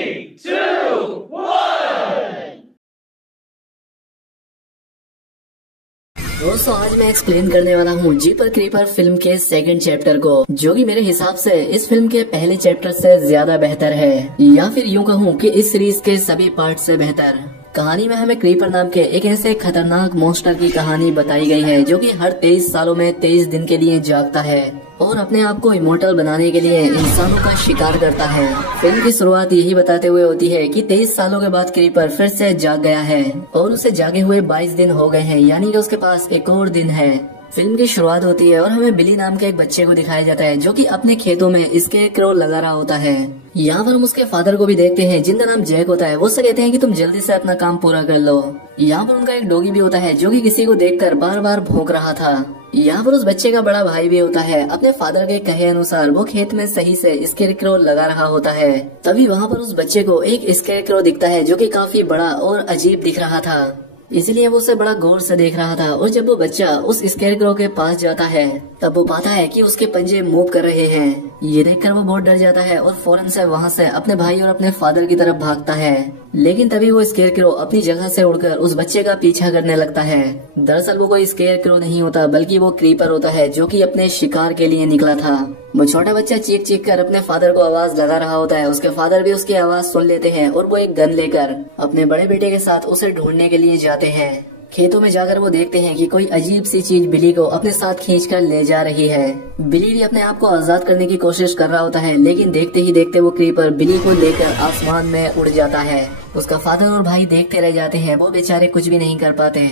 3, 2, 1। दोस्तों आज मैं एक्सप्लेन करने वाला हूँ जीपर क्रीपर फिल्म के सेकंड चैप्टर को, जो कि मेरे हिसाब से इस फिल्म के पहले चैप्टर से ज्यादा बेहतर है, या फिर यूँ कहूँ कि इस सीरीज के सभी पार्ट से बेहतर। कहानी में हमें क्रीपर नाम के एक ऐसे खतरनाक मॉन्स्टर की कहानी बताई गई है जो कि हर 23 सालों में 23 दिन के लिए जागता है और अपने आप को इमोर्टल बनाने के लिए इंसानों का शिकार करता है। फिल्म की शुरुआत यही बताते हुए होती है कि 23 सालों के बाद क्रीपर फिर से जाग गया है और उसे जागे हुए 22 दिन हो गए हैं, यानी कि उसके पास एक और दिन है। फिल्म की शुरुआत होती है और हमें बिली नाम के एक बच्चे को दिखाया जाता है जो कि अपने खेतों में स्केरक्रो लगा रहा होता है। यहाँ पर हम उसके फादर को भी देखते हैं जिनका नाम जैक होता है। वो उससे कहते हैं कि तुम जल्दी से अपना काम पूरा कर लो। यहाँ पर उनका एक डॉगी भी होता है जो कि किसी को देखकर बार बार भौंक रहा था। यहाँ पर उस बच्चे का बड़ा भाई भी होता है। अपने फादर के कहे अनुसार वो खेत में सही से स्केरक्रो लगा रहा होता है। तभी वहाँ पर उस बच्चे को एक स्केरक्रो दिखता है जो कि काफी बड़ा और अजीब दिख रहा था, इसलिए वो उसे बड़ा गौर से देख रहा था। और जब वो बच्चा उस स्केरक्रो के पास जाता है तब वो पाता है कि उसके पंजे मूव कर रहे हैं। ये देखकर वो बहुत डर जाता है और फौरन से वहाँ से अपने भाई और अपने फादर की तरफ भागता है। लेकिन तभी वो स्केरक्रो अपनी जगह से उड़कर उस बच्चे का पीछा करने लगता है। दरअसल वो कोई स्केरक्रो नहीं होता बल्कि वो क्रीपर होता है जो कि अपने शिकार के लिए निकला था। वो छोटा बच्चा चीख चीख कर अपने फादर को आवाज लगा रहा होता है। उसके फादर भी उसकी आवाज सुन लेते हैं और वो एक गन लेकर अपने बड़े बेटे के साथ उसे ढूंढने के लिए जाते हैं। खेतों में जाकर वो देखते हैं कि कोई अजीब सी चीज बिली को अपने साथ खींचकर ले जा रही है। बिली भी अपने आप को आजाद करने की कोशिश कर रहा होता है, लेकिन देखते ही देखते वो क्रीपर बिली को लेकर आसमान में उड़ जाता है। उसका फादर और भाई देखते रह जाते हैं, वो बेचारे कुछ भी नहीं कर पाते।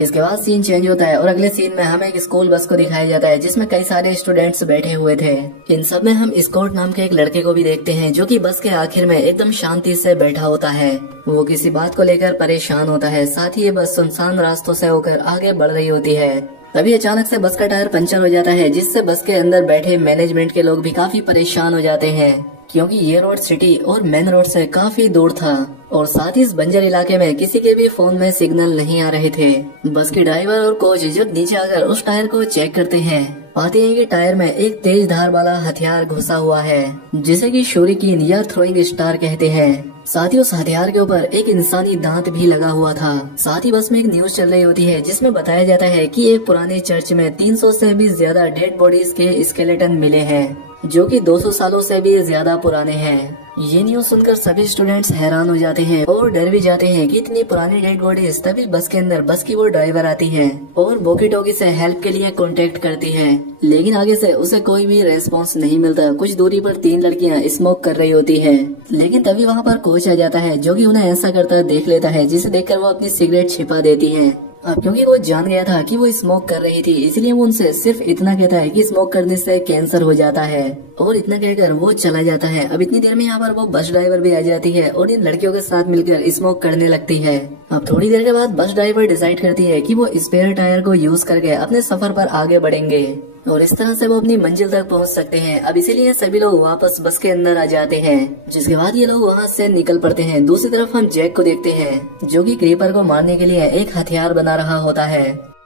इसके बाद सीन चेंज होता है और अगले सीन में हमें एक स्कूल बस को दिखाया जाता है जिसमें कई सारे स्टूडेंट्स बैठे हुए थे। इन सब में हम स्कॉट नाम के एक लड़के को भी देखते हैं जो कि बस के आखिर में एकदम शांति से बैठा होता है। वो किसी बात को लेकर परेशान होता है। साथ ही ये बस सुनसान रास्तों से होकर आगे बढ़ रही होती है। तभी अचानक से बस का टायर पंचर हो जाता है, जिससे बस के अंदर बैठे मैनेजमेंट के लोग भी काफी परेशान हो जाते हैं, क्योंकि ये रोड सिटी और मेन रोड से काफी दूर था और साथ ही इस बंजर इलाके में किसी के भी फोन में सिग्नल नहीं आ रहे थे। बस के ड्राइवर और कोच जब नीचे आकर उस टायर को चेक करते हैं, पाते हैं कि टायर में एक तेज धार वाला हथियार घुसा हुआ है जिसे कि शूरिकीन या थ्रोइंग स्टार कहते हैं। साथ ही उस हथियार के ऊपर एक इंसानी दांत भी लगा हुआ था। साथ ही बस में एक न्यूज चल रही होती है जिसमें बताया जाता है कि एक पुराने चर्च में 300 से भी ज्यादा डेड बॉडीज के स्केलेटन मिले हैं जो कि 200 सालों से भी ज्यादा पुराने हैं। ये न्यूज सुनकर सभी स्टूडेंट्स हैरान हो जाते हैं और डर भी जाते हैं कि इतनी पुरानी डेड बॉडीज। तभी बस के अंदर बस की वो ड्राइवर आती है और वॉकी टॉकी से हेल्प के लिए कांटेक्ट करती है, लेकिन आगे से उसे कोई भी रेस्पॉन्स नहीं मिलता। कुछ दूरी पर 3 लड़कियां स्मोक कर रही होती है, लेकिन तभी वहाँ पर कोच आ जाता है जो कि उन्हें ऐसा करता देख लेता है, जिसे देखकर वो अपनी सिगरेट छिपा देती है। अब क्योंकि वो जान गया था कि वो स्मोक कर रही थी, इसलिए वो उनसे सिर्फ इतना कहता है कि स्मोक करने से कैंसर हो जाता है और इतना कहकर वो चला जाता है। अब इतनी देर में यहाँ पर वो बस ड्राइवर भी आ जाती है और इन लड़कियों के साथ मिलकर स्मोक करने लगती है। अब थोड़ी देर के बाद बस ड्राइवर डिसाइड करती है कि वो स्पेयर टायर को यूज करके अपने सफर पर आगे बढ़ेंगे और इस तरह से वो अपनी मंजिल तक पहुंच सकते हैं। अब इसीलिए सभी लोग वापस बस के अंदर आ जाते हैं, जिसके बाद ये लोग वहां से निकल पड़ते हैं। दूसरी तरफ हम जैक को देखते हैं जो कि क्रीपर को मारने के लिए एक हथियार बना रहा होता है,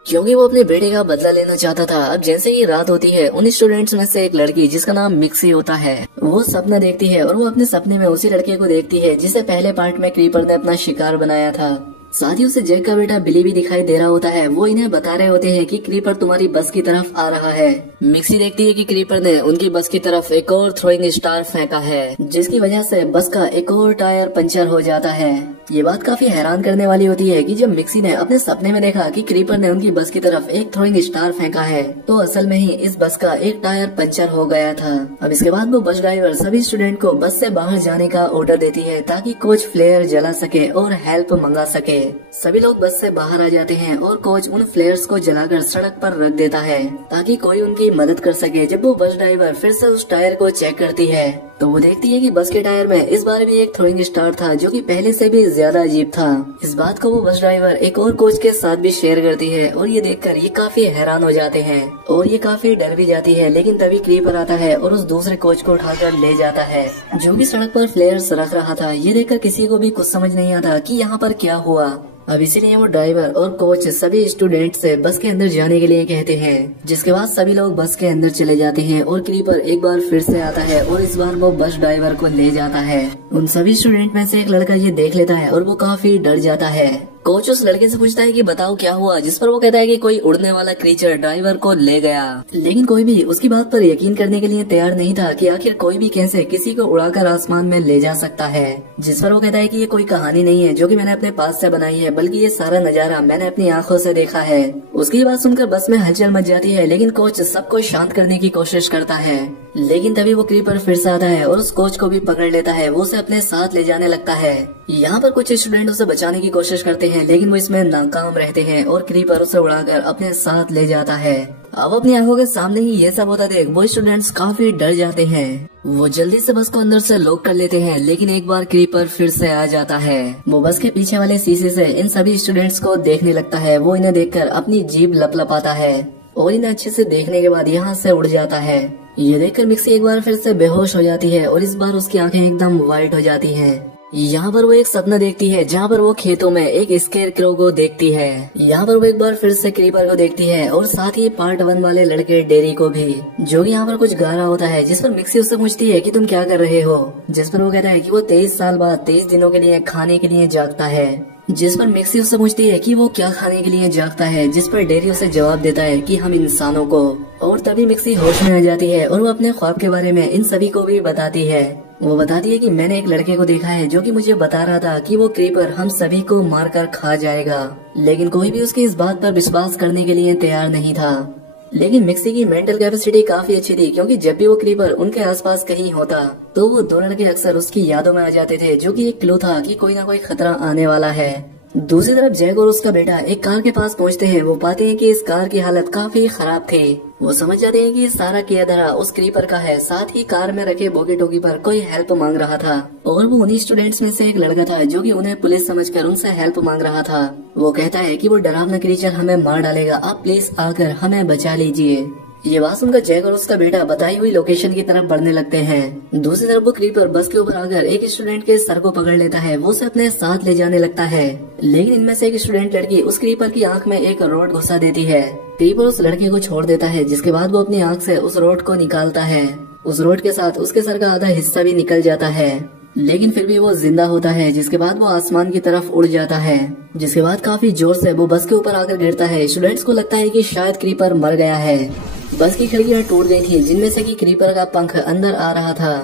क्योंकि वो अपने बेटे का बदला लेना चाहता था। अब जैसे ही रात होती है, उन स्टूडेंट्स में से एक लड़की जिसका नाम मिक्सी होता है, वो सपना देखती है और वो अपने सपने में उसी लड़के को देखती है जिसे पहले पार्ट में क्रीपर ने अपना शिकार बनाया था। साथ ही उसे जैक का बेटा बिली भी दिखाई दे रहा होता है। वो इन्हें बता रहे होते हैं कि क्रीपर तुम्हारी बस की तरफ आ रहा है। मिक्सी देखती है कि क्रीपर ने उनकी बस की तरफ एक और थ्रोइंग स्टार फेंका है, जिसकी वजह से बस का एक और टायर पंचर हो जाता है। ये बात काफी हैरान करने वाली होती है कि जब मिक्सी ने अपने सपने में देखा कि क्रीपर ने उनकी बस की तरफ एक थ्रोइंग स्टार फेंका है, तो असल में ही इस बस का एक टायर पंचर हो गया था। अब इसके बाद वो बस ड्राइवर सभी स्टूडेंट को बस से बाहर जाने का ऑर्डर देती है ताकि कोच फ्लेयर जला सके और हेल्प मंगा सके। सभी लोग बस से बाहर आ जाते हैं और कोच उन फ्लेयर्स को जलाकर सड़क पर रख देता है ताकि कोई उनकी मदद कर सके। जब वो बस ड्राइवर फिर से उस टायर को चेक करती है तो वो देखती है कि बस के टायर में इस बार भी एक थ्रोइंग स्टार था जो कि पहले से भी ज्यादा अजीब था। इस बात को वो बस ड्राइवर एक और कोच के साथ भी शेयर करती है और ये देखकर ये काफी हैरान हो जाते हैं और ये काफी डर भी जाती है। लेकिन तभी क्रीपर आता है और उस दूसरे कोच को उठाकर ले जाता है जो कि सड़क पर फ्लेयर्स रख रहा था। ये देखकर किसी को भी कुछ समझ नहीं आता कि यहाँ पर क्या हुआ। अब इसीलिए वो ड्राइवर और कोच सभी स्टूडेंट से बस के अंदर जाने के लिए कहते हैं, जिसके बाद सभी लोग बस के अंदर चले जाते हैं और क्रीपर एक बार फिर से आता है और इस बार वो बस ड्राइवर को ले जाता है। उन सभी स्टूडेंट में से एक लड़का ये देख लेता है और वो काफी डर जाता है। कोच उस लड़के से पूछता है कि बताओ क्या हुआ, जिस पर वो कहता है कि कोई उड़ने वाला क्रीचर ड्राइवर को ले गया। लेकिन कोई भी उसकी बात पर यकीन करने के लिए तैयार नहीं था कि आखिर कोई भी कैसे किसी को उड़ाकर आसमान में ले जा सकता है। जिस पर वो कहता है कि ये कोई कहानी नहीं है जो कि मैंने अपने पास से बनाई है, बल्कि ये सारा नजारा मैंने अपनी आंखों से देखा है। उसकी बात सुनकर बस में हलचल मच जाती है, लेकिन कोच सबको शांत करने की कोशिश करता है। लेकिन तभी वो क्रीपर फिर से आता है और उस कोच को भी पकड़ लेता है। वो उसे अपने साथ ले जाने लगता है। यहाँ पर कुछ स्टूडेंट उसे बचाने की कोशिश करते हैं, लेकिन वो इसमें नाकाम रहते हैं और क्रीपर उसे उड़ाकर अपने साथ ले जाता है। अब अपनी आंखों के सामने ही ये सब होता देख वो स्टूडेंट्स काफी डर जाते हैं। वो जल्दी से बस को अंदर से लॉक कर लेते हैं, लेकिन एक बार क्रीपर फिर से आ जाता है। वो बस के पीछे वाले शीशे से इन सभी स्टूडेंट्स को देखने लगता है। वो इन्हें देखकर अपनी जीभ लपलपाता है और इन्हें अच्छे से देखने के बाद यहाँ से उड़ जाता है। ये देखकर मिक्सी एक बार फिर से बेहोश हो जाती है और इस बार उसकी आंखें एकदम वाइट हो जाती हैं। यहाँ पर वो एक सपना देखती है जहाँ पर वो खेतों में एक स्केयर क्रो को देखती है। यहाँ पर वो एक बार फिर से क्रीपर को देखती है और साथ ही पार्ट 1 वाले लड़के डेरी को भी, जो कि यहाँ पर कुछ गा रहा होता है। जिस पर मिक्सी उससे पूछती है कि तुम क्या कर रहे हो, जिस पर वो कहता है कि वो 23 साल बाद 23 दिनों के लिए खाने के लिए जागता है। जिस पर मिक्सी उससे पूछती है कि वो क्या खाने के लिए जागता है, जिस पर डेरी उसे जवाब देता है कि हम इंसानों को। और तभी मिक्सी होश में आ जाती है और वो अपने ख्वाब के बारे में इन सभी को भी बताती है। वो बताती है कि मैंने एक लड़के को देखा है जो कि मुझे बता रहा था कि वो क्रीपर हम सभी को मारकर खा जाएगा, लेकिन कोई भी उसकी इस बात पर विश्वास करने के लिए तैयार नहीं था। लेकिन मिक्सी की मेंटल कैपेसिटी काफी अच्छी थी, क्योंकि जब भी वो क्रीपर उनके आसपास कहीं होता तो वो दो लड़के अक्सर उसकी यादों में आ जाते थे, जो कि एक क्लू था कि कोई ना कोई खतरा आने वाला है। दूसरी तरफ जैक और उसका बेटा एक कार के पास पहुंचते हैं। वो पाते हैं कि इस कार की हालत काफी खराब थी। वो समझ जाते हैं कि ये सारा किया धरा उस क्रीपर का है। साथ ही कार में रखे बोगी टोकी पर कोई हेल्प मांग रहा था और वो उन्हीं स्टूडेंट्स में से एक लड़का था जो कि उन्हें पुलिस समझकर उनसे हेल्प मांग रहा था। वो कहता है कि वो डरावना क्रीचर हमें मार डालेगा, आप प्लीज आकर हमें बचा लीजिए। ये बात सुनकर जैक और उसका बेटा बताई हुई लोकेशन की तरफ बढ़ने लगते हैं। दूसरी तरफ वो क्रीपर बस के ऊपर आकर एक स्टूडेंट के सर को पकड़ लेता है। वो उसे अपने साथ ले जाने लगता है, लेकिन इनमें से एक स्टूडेंट लड़की उस क्रीपर की आंख में एक रॉड घुसा देती है। क्रीपर उस लड़के को छोड़ देता है, जिसके बाद वो अपनी आंख से उस रॉड को निकालता है। उस रॉड के साथ उसके सर का आधा हिस्सा भी निकल जाता है, लेकिन फिर भी वो जिंदा होता है। जिसके बाद वो आसमान की तरफ उड़ जाता है, जिसके बाद काफी जोर से वो बस के ऊपर आकर गिरता है। स्टूडेंट्स को लगता है कि शायद क्रीपर मर गया है। बस की खिड़कियां टूट गई थी, जिनमें से कि क्रीपर का पंख अंदर आ रहा था।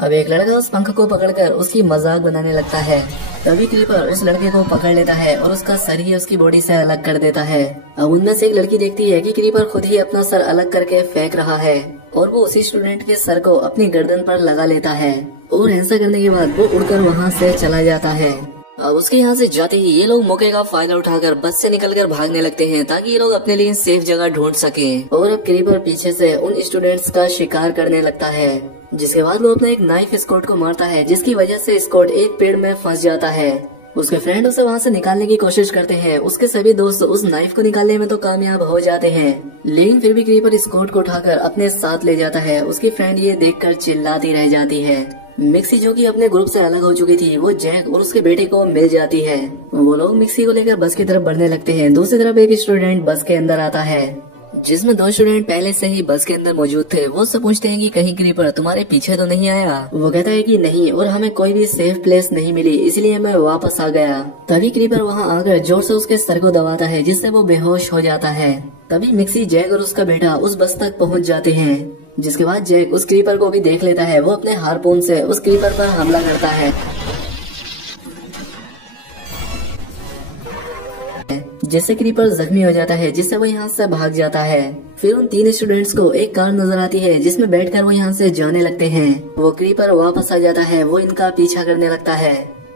अब एक लड़का उस पंख को पकड़कर उसकी मजाक बनाने लगता है। तभी क्रीपर उस लड़के को पकड़ लेता है और उसका सर ही उसकी बॉडी से अलग कर देता है। अब उनमें से एक लड़की देखती है कि क्रीपर खुद ही अपना सर अलग करके फेंक रहा है और वो उसी स्टूडेंट के सर को अपनी गर्दन पर लगा लेता है और ऐसा करने के बाद वो उड़कर वहाँ से चला जाता है। अब उसके यहाँ से जाते ही ये लोग मौके का फायदा उठाकर बस से निकलकर भागने लगते हैं, ताकि ये लोग अपने लिए सेफ जगह ढूंढ सकें। और अब क्रीपर पीछे से उन स्टूडेंट्स का शिकार करने लगता है, जिसके बाद वो अपना एक नाइफ स्कॉट को मारता है, जिसकी वजह से स्कॉट एक पेड़ में फंस जाता है। उसके फ्रेंड उसे वहाँ से निकालने की कोशिश करते हैं। उसके सभी दोस्त उस नाइफ को निकालने में तो कामयाब हो जाते हैं, लेकिन फिर भी क्रीपर स्कॉट को उठाकर अपने साथ ले जाता है। उसकी फ्रेंड ये देखकर चिल्लाती रह जाती है। मिक्सी जो कि अपने ग्रुप से अलग हो चुकी थी, वो जैक और उसके बेटे को मिल जाती है। वो लोग मिक्सी को लेकर बस की तरफ बढ़ने लगते हैं। दूसरी तरफ एक स्टूडेंट बस के अंदर आता है, जिसमें 2 स्टूडेंट पहले से ही बस के अंदर मौजूद थे। वो उससे पूछते हैं कि कहीं क्रीपर तुम्हारे पीछे तो नहीं आया। वो कहता है कि नहीं, और हमें कोई भी सेफ प्लेस नहीं मिली, इसलिए मैं वापस आ गया। तभी क्रीपर वहाँ आकर जोर से उसके सर को दबाता है, जिससे वो बेहोश हो जाता है। तभी मिक्सी, जैक और उसका बेटा उस बस तक पहुँच जाते हैं, जिसके बाद जैक उस क्रीपर को भी देख लेता है। वो अपने हारपून से उस क्रीपर पर हमला करता है, जिससे क्रीपर जख्मी हो जाता है, जिससे वो यहाँ से भाग जाता है। फिर उन 3 स्टूडेंट्स को एक कार नजर आती है, जिसमें बैठकर वो यहाँ से जाने लगते हैं। वो क्रीपर वापस आ जाता है, वो इनका पीछा करने लगता है,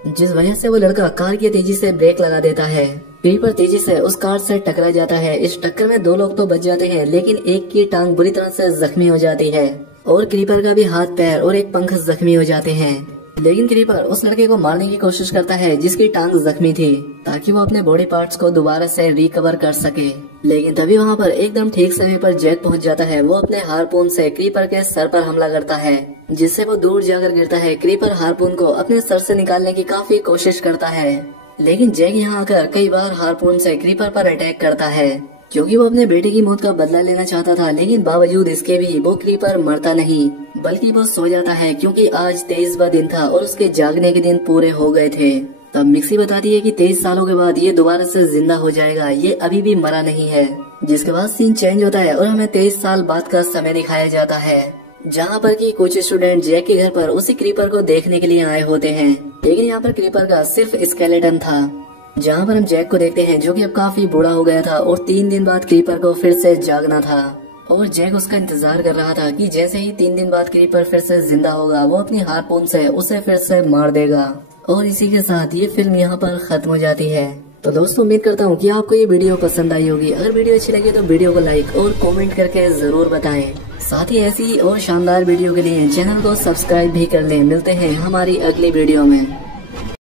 जिस वजह से वो लड़का कार की तेजी से ब्रेक लगा देता है। क्रीपर तेजी से उस कार से टकरा जाता है। इस टक्कर में 2 लोग तो बच जाते हैं, लेकिन एक की टांग बुरी तरह से जख्मी हो जाती है और क्रीपर का भी हाथ, पैर और एक पंख जख्मी हो जाते हैं। लेकिन क्रीपर उस लड़के को मारने की कोशिश करता है जिसकी टांग जख्मी थी, ताकि वो अपने बॉडी पार्ट्स को दोबारा से रिकवर कर सके। लेकिन तभी वहाँ पर एकदम ठीक समय पर जैक पहुँच जाता है। वो अपने हारपून से क्रीपर के सर पर हमला करता है, जिससे वो दूर जाकर गिरता है। क्रीपर हारपून को अपने सर से निकालने की काफी कोशिश करता है, लेकिन जैक यहाँ आकर कई बार हार्पून से क्रीपर पर अटैक करता है, क्योंकि वो अपने बेटे की मौत का बदला लेना चाहता था। लेकिन बावजूद इसके भी वो क्रीपर मरता नहीं, बल्कि वो सो जाता है, क्योंकि आज 23वां दिन था और उसके जागने के दिन पूरे हो गए थे। तब मिक्सी बताती है कि 23 सालों के बाद ये दोबारा से जिंदा हो जाएगा, ये अभी भी मरा नहीं है। जिसके बाद सीन चेंज होता है और हमें 23 साल बाद का समय दिखाया जाता है, जहाँ पर कि कुछ स्टूडेंट जैक के घर पर उसी क्रीपर को देखने के लिए आए होते हैं। लेकिन यहाँ पर क्रीपर का सिर्फ स्केलेटन था। जहाँ पर हम जैक को देखते हैं, जो कि अब काफी बूढ़ा हो गया था और 3 दिन बाद क्रीपर को फिर से जागना था। और जैक उसका इंतजार कर रहा था कि जैसे ही 3 दिन बाद क्रीपर फिर से जिंदा होगा, वो अपनी हार्पून से उसे फिर से मार देगा। और इसी के साथ ये फिल्म यहाँ पर खत्म हो जाती है। तो दोस्तों, उम्मीद करता हूँ कि आपको ये वीडियो पसंद आई होगी। अगर वीडियो अच्छी लगी तो वीडियो को लाइक और कमेंट करके जरूर बताएं। साथ ही ऐसी और शानदार वीडियो के लिए चैनल को सब्सक्राइब भी कर लें। मिलते हैं हमारी अगली वीडियो में।